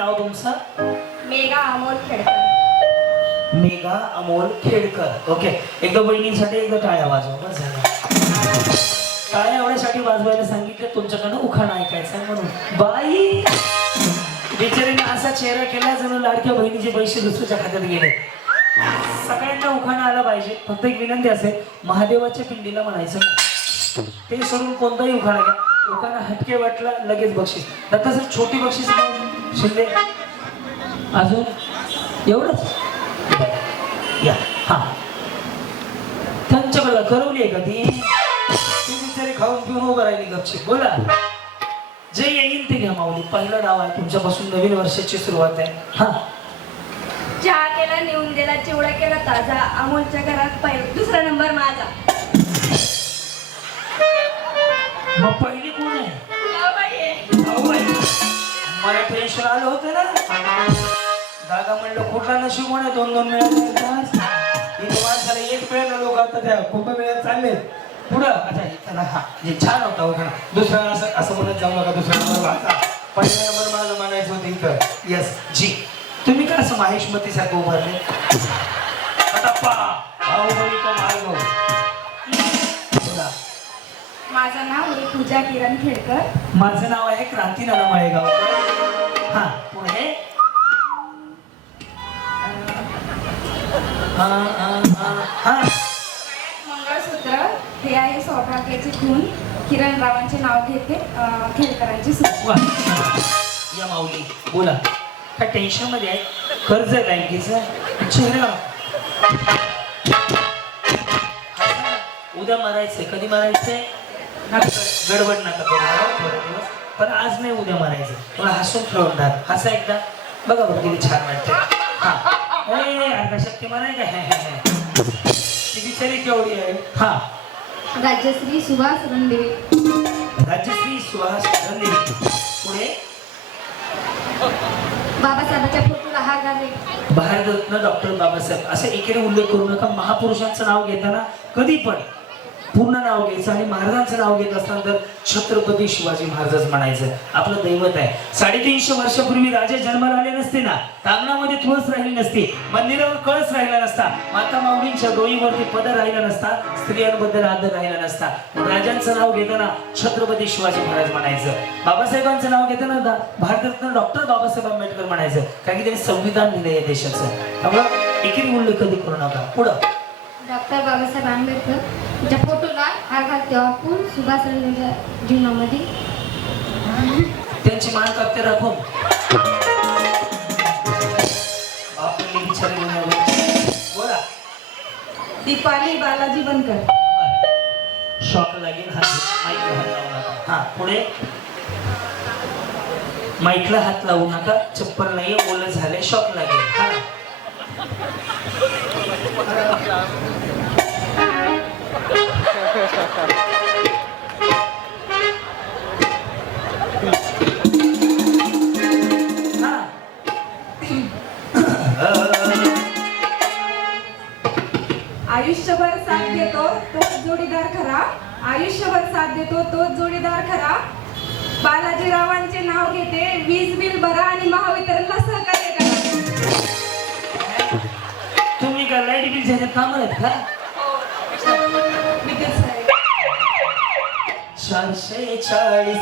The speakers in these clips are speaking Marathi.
नाव तुमचं? मेघा अमोल खेडकर. मेघा अमोल खेडकर. ओके, एकदा बहिणींसाठी एकदा टाळ्या वाजवा. बस झालं. टाळ्या एवढ्यासाठी वाजवायला सांगितलं तुमच्याकडनं उखाणा ऐकायचा आहे म्हणून. बाई बिचारीने असा चेहरा केला जणू लाडक्या बहिणीचे पैसे दुसऱ्याच्या खात्यात गेले. सगळ्यांना उखाणा आला पाहिजे. फक्त एक विनंती असेल, महादेवाच्या पिंडीला म्हणायचं नाही. ते सोडून कोणताही उखाणा घ्या. उखाणा हटके वाटला लगेच बक्षीस. आता सर छोटी बक्षीस शिंदे अजून एवढंच या. हा, त्यांच्याकडे करवली आहे का ती बिचारी खाऊन पिऊन उभं राहिली गपची. बोला, जे येईल ते घ्या माऊली. पहिलं नाव आहे तुमच्यापासून, नवीन वर्षाची सुरुवात आहे. हा, चहा केला, नेऊन दिला, चिवडा केला ताजा, अमोलच्या घरात पहिला, दुसरा नंबर माझा. मग पहिली कोण आहे? जाऊबाई आहे. जाऊबाई. मला टेन्शन आलं होतं ना. दादा म्हणलं कुठला नशीब कोण आहे, 2-2 मिळाले. माणसाला एक मिळाला, लोक आता त्या कुंभमेळ्यात चालले पुढं. अच्छा इथं हा, हे छान होता उखाणा. दुसरा असं म्हणत जाऊ नका, दुसरा नंबर माझा, पहिला नंबर माझं म्हणायचं होतं इथं. यस जी. तुम्ही का असं माहेशमतीसारखं उभारले? फटाप्पा बाहुबली का मार्ग. बोला. माझं नाव आहे पूजा किरण खेडकर. माझं नाव आहे क्रांती नाना माळेगावकर. हा, पुढे. हा, मंगळसूत्र हे आहे सौभाग्याची खून. किरण रावांचे नाव घेते, खेडकरांची सून. वा. या माऊली बोला. काय टेन्शन मध्ये आहे? कर्ज आहे बँकेचं. चेहरा उद्या मारायचंय. कधी मारायचंय? गडबड नका करू थोडे दिवस, पण आज नाही, उद्या मारायचं. मला हसून खेळवणार. हसा एकदा बघा बरं किती छान वाटते. हा, अर्धा शक्ती माराय काय? ती बिचारी केवढी आहे? हा, राज्यश्री सुभाष रणदिवे. राज्यश्री सुहास रणदिवे. पुढे. बाबासाहेबांच्या फोटोला हार घाले. भारतरत्न डॉक्टर बाबासाहेब. असं एकेने उल्लेख करू नका. महापुरुषांचं नाव घेताना कधी पण पूर्ण नाव घ्यायचं आणि महाराजांचं नाव घेत असताना तर छत्रपती शिवाजी महाराजच म्हणायचं. आपलं दैवत आहे. 350 वर्षापूर्वी राजे जन्माला आले नसते ना, तांगणामध्ये तुळस राहिली नसती, मंदिरावर कळस राहिला नसता, माता माऊलींच्या डोईवरती पदर राहिला नसता, स्त्रियांबद्दल आदर राहिला नसता. राजांचं नाव घेताना छत्रपती शिवाजी महाराज म्हणायचं. बाबासाहेबांचं नाव घेताना भारतरत्न डॉक्टर बाबासाहेब आंबेडकर म्हणायचं. कारण की त्यांनी संविधान लिहिलं या देशाचं. त्यामुळं एकेने उल्लेख कधी करू नका. पुढं. डॉक्टर बाबासाहेब आंबेडकर ज्या फोटोला हार घालते आपण सुभाष रणदिवेच्या जीवनामध्ये. त्यांची मान कापते राखून. आपली बिचारी बोला. दीपाली बालाजी बनकर. शॉक लागेल. माईकला हात लावू नका. हा, पुढे. माईकला हात लावू नका. चप्पल नाहीये, ओलं झाले, शॉक लागेल. हा, आयुष्यभर साथ देतो तोच जोडीदार खरा. आयुष्यभर साथ देतो तोच जोडीदार खरा. बालाजीरावांचे नाव घेते, वीज बिल भरा आणि महावितरणला सहकार्य करा. तुम्ही का लाईट बिल ह्याच्यात कामाला आहेत का? 440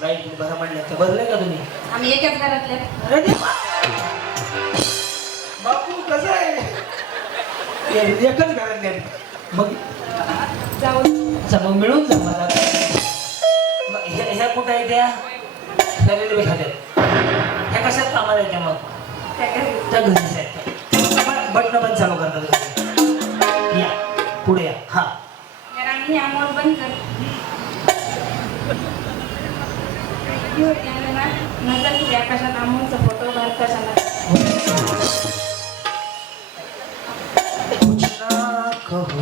लाईट बिल भरा म्हणलं तर भरलंय का तुम्ही? आम्ही एकाच घरातले. अरे देवा! बापू कसं आहे? एकच घरात द्या. मग मग मिळून जा मला. ह्या कुठं आहे त्या? रेल्वे खात्यात. ह्या कशात कामाला येत्या मग? त्या घरीच आहेत. बटन पण चालू करतात. या पुढे या. हा, अमोल बनकर. नजर की आकाशात अमोलचा फोटो भारताच्या. कुछ ना कहो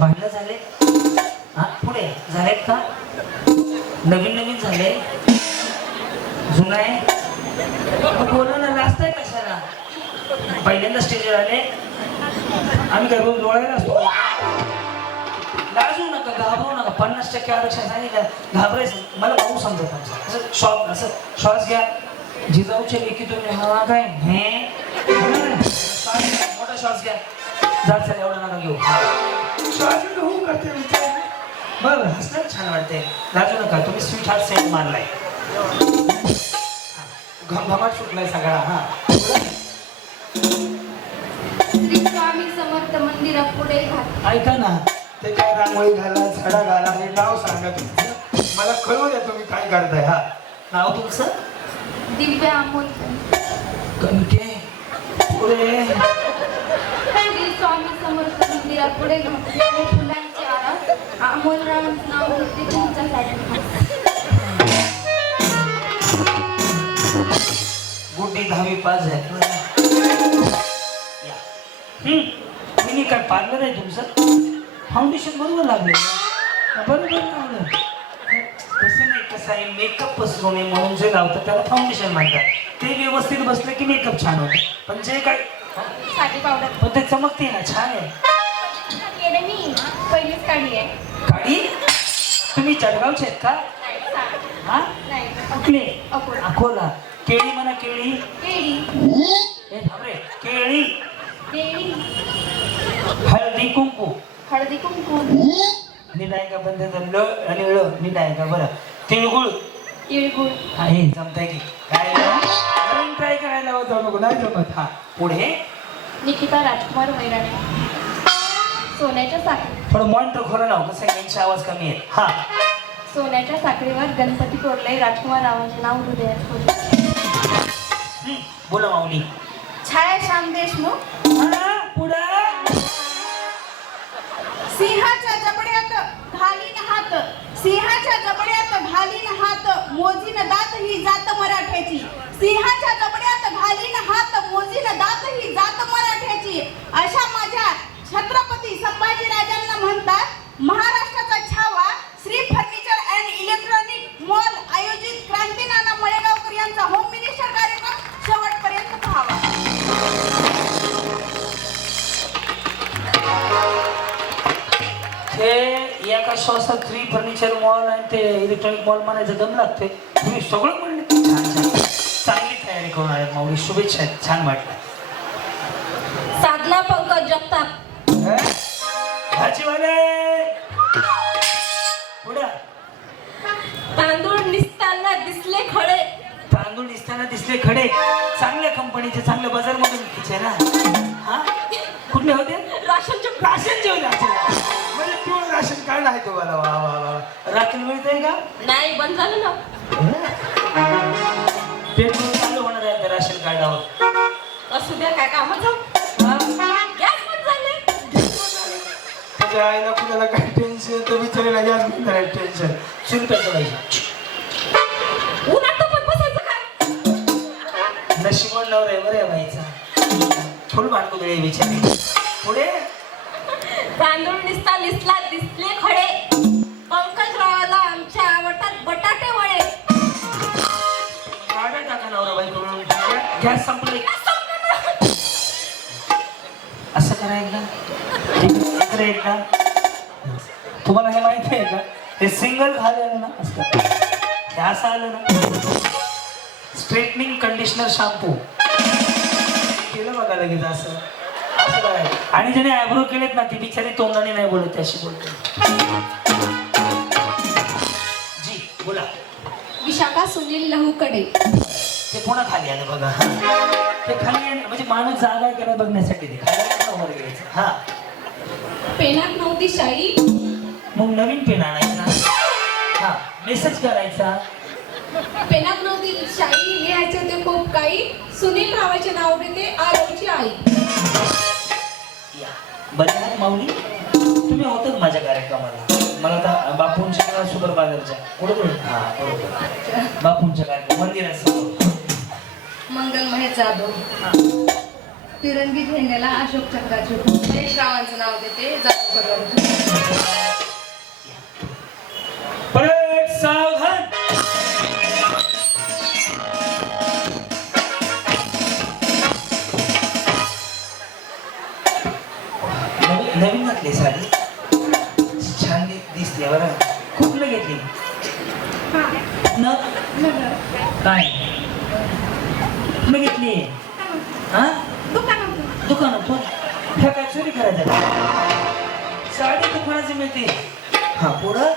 भांडणं झाले हा पुढे झालेत का नवीन नवीन झाले जुना आहे बोला ना लाजताय कशाला पहिल्यांदा स्टेजवर आले आम्ही काय रोज डोळ्याला असतो लाजू नका घाबरू नका 50% आरक्षण सांगितलं घाबरायचं मला भाऊ समजत आमचं असं श्वास असं श्वास घ्या जिजाऊच्या लेखी तुम्ही हा काय हे मोठा श्वास घ्या जात चाल एवढा नका घेऊ श्वास घेऊ करते बरं हसणार छान वाटते लाजू नका तुम्ही स्वीट हार्ट सेंट मानलाय घमघमाट सुटलाय सगळा हा श्री स्वामी समर्थ मंदिरापुढे घात ऐका ना ते काय रांगोळी घाला झाडा घाला हे नाव सांगा तुमचं मला कळू द्या तुम्ही काय करताय हा नाव तुमचं दिव्या अमोल कणके पुढे श्री स्वामी समर्थ मंदिरापुढे घातलेले फुलांचे आरा अमोलरावांचं नाव घेते तुमच्यासाठी गुड्डी 10वी पास झाली मी काय पार्लर आहे तुमचं फाउंडेशन बरोबर लागले बरोबर लावलं तसं नाही कसं आहे मेकअप पसरवणे म्हणून जे लावतात त्याला फाउंडेशन म्हणतात ते व्यवस्थित बसलं की मेकअप छान होतं पण जे काय साडी पावडर पण ते चमकते ना छान आहे मी पहिलीच काढली आहे काढी तुम्ही चडगावचे आहेत का हा नाही कुठले अकोला. अकोला केळी म्हणा केळी केळी हे थांबरे केळी केळी हळदी कुंकू हळदी कुंकू नीट आहे का बंद ल आणि ळ नीट आहे का बरं तिळगुळ तिळगुळ हा हे जमताय की काय नवीन ट्राय करायला लावत जाऊ नको नाही जमत हा पुढे निकिता राजकुमार वैराणे सोन्याच्या साखळी थोडं मॉनिटर खोलं नाव कसं आहे, यांचा आवाज कमी आहे हा सोन्याच्या साखळीवर गणपती कोरले राजकुमार रावांचे नाव हृदयात कोरले बोला माऊली छाया श्याम देशमुख हा पुढं सिंहाच्या जबड्यात घालीन हात सिंहाच्या जबड्यात घालीन हात मोजीन दात ही जात मराठ्याची सिंहाच्या जबड्यात घालीन हात मोजीन दात ही जात मराठ्याची अशा माझ्या छत्रपती संभाजीराजांना म्हणतात महाराष्ट्राचा छावा Shri furniture and electronic mall आयोजित क्रांतीनाना मळेगावकर यांचा होम मिनिस्टर कार्यक्रम शेवटपर्यंत पाहावा ते एका श्वासात फ्री फर्निचर मॉल आणि ते इलेक्ट्रॉनिक मॉल म्हणायचं दम लागते तुम्ही सगळं म्हणले छान छान चांगली तयारी करून आले माऊली शुभेच्छा आहेत छान वाटलं साधना पंकज जगताप भाजीवाले पुढं तांदूळ निसताना दिसले खडे तांदूळ दिसताना दिसले खडे चांगल्या कंपनीचे चांगल्या बाजार मधून घ्यायचे ना हा कुठले होते राशनचे होते म्हणजे पिवळं राशन काय नाही तुम्हाला वा वा वा रात्री मिळतंय का नाही बंद झालं ना पेट्रोल चालू होणार आहे त्या राशन कार्डावर असू द्या काय कामाचं गॅस बंद झाले तुझ्या आईला कुणाला काय टेन्शन तर बिचारीला गॅस घेणार टेन्शन 100 रुपयाचं पाहिजे उन्हात पण बसायचं काय नशिबवान नवरा आहे बरं आहे बाईचा फुल भांडू गळे बिचारी पुढे तांदूळ निसता लिसला दिसले खडे पंकजरावाला आमच्या आवडतात बटाटे वडे गाड्या टाका नवरा बाई करून गॅस संपले असं करा एकदा एकदा तुम्हाला हे माहिती आहे का हे सिंगल आलं ना असतं हे असं आलं ना स्ट्रेटनिंग कंडिशनर शॅम्पू केलं बघा लगेच असं असं करायचं आणि ज्याने आयब्रो केलेत ना ती बिचारी तोंडाने नाही बोलत त्याशी बोलते जी बोला विशाखा सुनील लहूकडे ते पुन्हा खाली आलं बघा ते खाली आलं म्हणजे माणूस जागा आहे का नाही बघण्यासाठी ते खाली वर घ्यायचं हा पेनात नव्हती शाई मग नवीन पेन आणायचा हा मेसेज करायचा पेनात नव्हती शाई लिहायचे होते खूप काही सुनील रावाचे नाव घेते आरवची आई या बरं आहे माऊली तुम्ही होतात माझ्या कार्यक्रमाला मला आता बापूंच्या सुपर बाजारच्या बरोबर हा बरोबर बापूंच्या कार्यक्रम मंदिरासमोर मंगल महेश जाधव तिरंगी झेंड्याला अशोक चक्राचे महेश रावांचं नाव देते जाधव परत सावधान. नवीन घातली साडी, छान दिसते बरं. कुठलं घेतली? न काय कुठलं घेतली? हा दुकानातून. ह्या काय चोरी करायचं? साडी दुकानाची मिळते. हा पुढं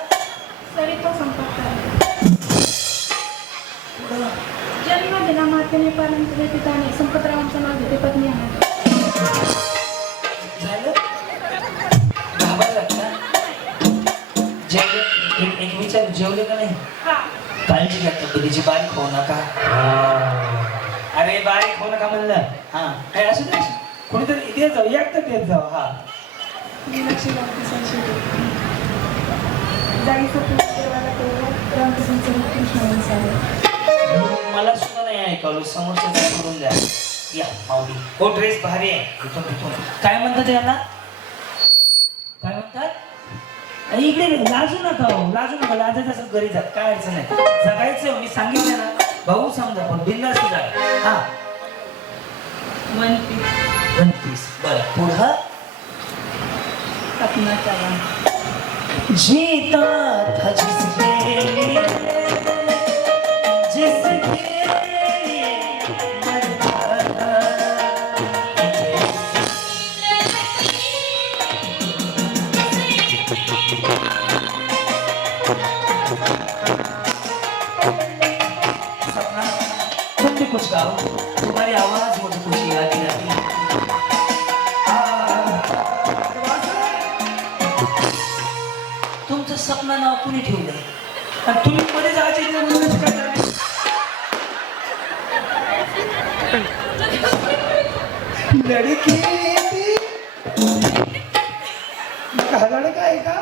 सरिता संपत पुढं जन्म दिला मातेने पालन केले पिताने संपतरावांचं नाव घेते पत्नी आहे. झालं? घाबरलात का? जेवले? एक विचार, जेवले का नाही? काळजी घ्या तब्येतीची, बारीक होऊ नका. अरे बारीक होऊ नका म्हणलं. हा काय असू दे, कोणीतरी इथे जाऊ, एकटं येत जाऊ. हा मीनाक्षी वाढदिवसाची जागीचं देवाला तेवढं रामकृष्णाचं कृष्ण झालं. मला सुद्धा नाही ऐकवलं, समोरच्या सोडून द्या. या माऊली, हो ड्रेस भारी आहे. इथून काय म्हणतात याला? काय म्हणतात? इकडे लाजू नका हो, लाजू नका. लाजायचं असं घरी जात, काय अडचण नाही. जगायचं मी सांगितलं ना भाऊ, समजा पण बिंदास जा. हा 1 बरं. पुढं जीता था जिसके लिए मरता था. सपना तुम भी कुछ गाओ, तुम्हारी आवाज मुझे खुशी याद दिलाती है. तुमचं सपना नाव कुणी ठेवलंय आणि तुम्ही मध्ये जायचे काय झाले? लडकी घालणं काय का?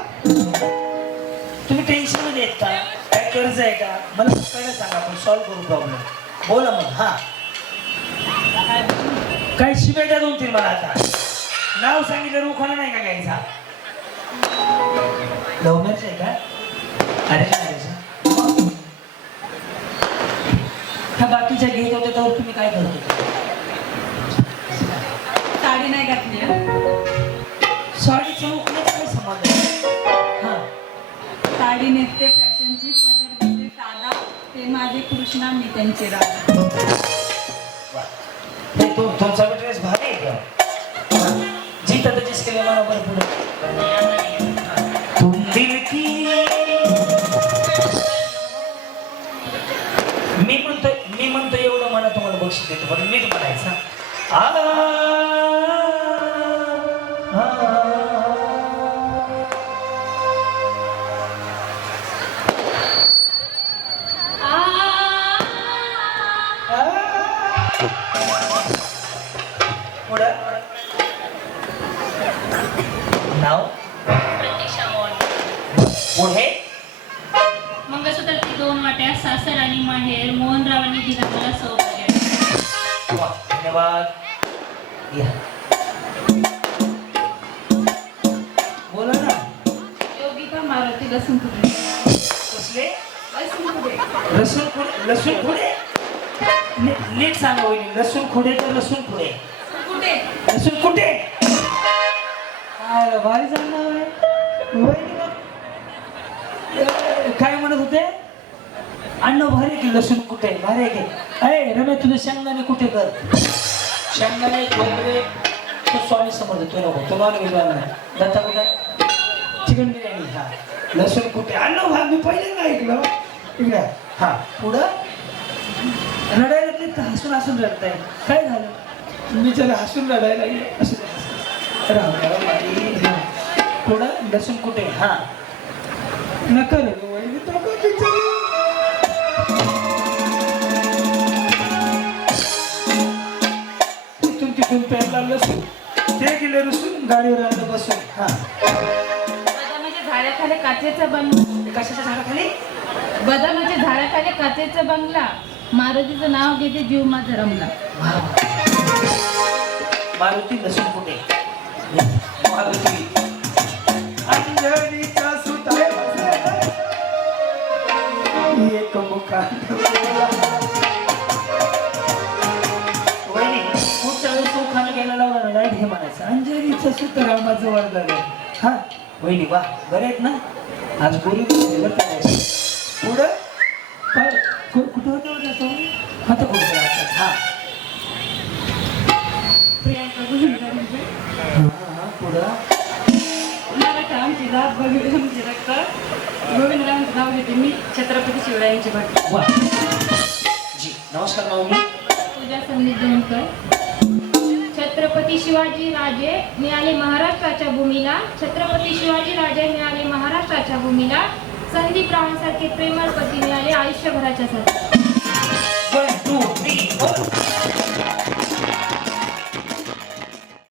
तुम्ही टेन्शन मध्ये येत का? काय कर्ज आहे का? मला कळलं सांगा, आपण सॉल्व्ह करू प्रॉब्लेम. बोला मग. हा काय शिवाय द्या 2-3 मला. आता नाव सांगितलं उखाणा नाही का घ्यायचा? लव्ह मॅरेज आहे का? अरे मॅरेज. ह्या बाकीच्या घेत होते तर तुम्ही काय करत होते? साडी नाही घातली. साडीचं उखाण्याचं काय संबंध आहे? हा साडी नेसते फॅशनची, पदर घेते साधा, ते माझे कृष्णा मी त्यांचे राधा. तुमचा ड्रेस भारी आहे का? जीता तर जिसके लिए मना पर पुढे तुम दिल की. मी म्हणतो एवढं मला तुम्हाला बक्षीस देतो, पण मीच म्हणायचं. नाव पुढे मंगळसूत्राची 2 वाट्या सासर आणि माहेर मोहनरावांनी दिला मला सौभाग्य. वा, धन्यवाद. या बोला ना. योगिता मारुती लसूण पुढे. कसले? लसूण पुढे. लसूण पुढे? लसूण पुढे नीट सांगा वहिनी. लसूण खुडे तर लसूण पुढे? कुठे? लसूण कुठे? काय भारी सांगणार आहे वहिनी. काय म्हणत होते? अन्न भारी की लसूण कुठे? भारी आहे की. अरे रमे, तुझे शेंगदाणे कुठे कर? शेंगदाणे खोबरे तू स्वामी समर्थ, तू नको, तू नॉन व्हेज नाही. दत्ता कुठे? चिकन बिर्याणी. हा लसूण कुठे? अन्न भाग मी पहिल्यांदा ऐकलं. इकडे हा पुढं रडायला लागले तर हसून हसून रडताय. काय झालं? तुम्ही जरा हसून लढायला लागले. असं पुढं लसूण कुठे? हा नका रडू वहिनी, तो का बिचारी. तिथून पेरला लसूण, ते गेले लसूण गाडीवर आलं बसून. हा बदामाच्या झाडाखाली काचेचा बंगला. कशाच्या झाडाखाली? बदामाच्या झाडाखाली काचेचा बंगला, मारुतीचं नाव घेते जीव माझा रमला. मारुती लसूण कुठे? मारुती अंजन वहिनी पुढच्या वेळेस तो खाणं घ्यायला लावला ना डायरेक्ट हे म्हणायचं अंजलीचं सुद्धा रामाचं वरदान आहे. हा वहिनी वा बरे आहेत ना आज गोरी बरं का पुढं कुठं होतं तो आता कुठं हा प्रियांका गोविंदांचे हा पुढं मराठा आमची जात बघून आमची रक्त गोविंदरावांचं नाव घेते मी छत्रपती शिवरायांची भक्त वा जी नमस्कार माऊली पूजा संदीप दोनकर. छत्रपती शिवाजी राजे मिळाले महाराष्ट्राच्या भूमीला. छत्रपती शिवाजी राजे मिळाले महाराष्ट्राच्या भूमीला. संदीप रावांसारखे प्रेमळ पती मिळाले आयुष्यभराच्या साठी. 1 2 3 4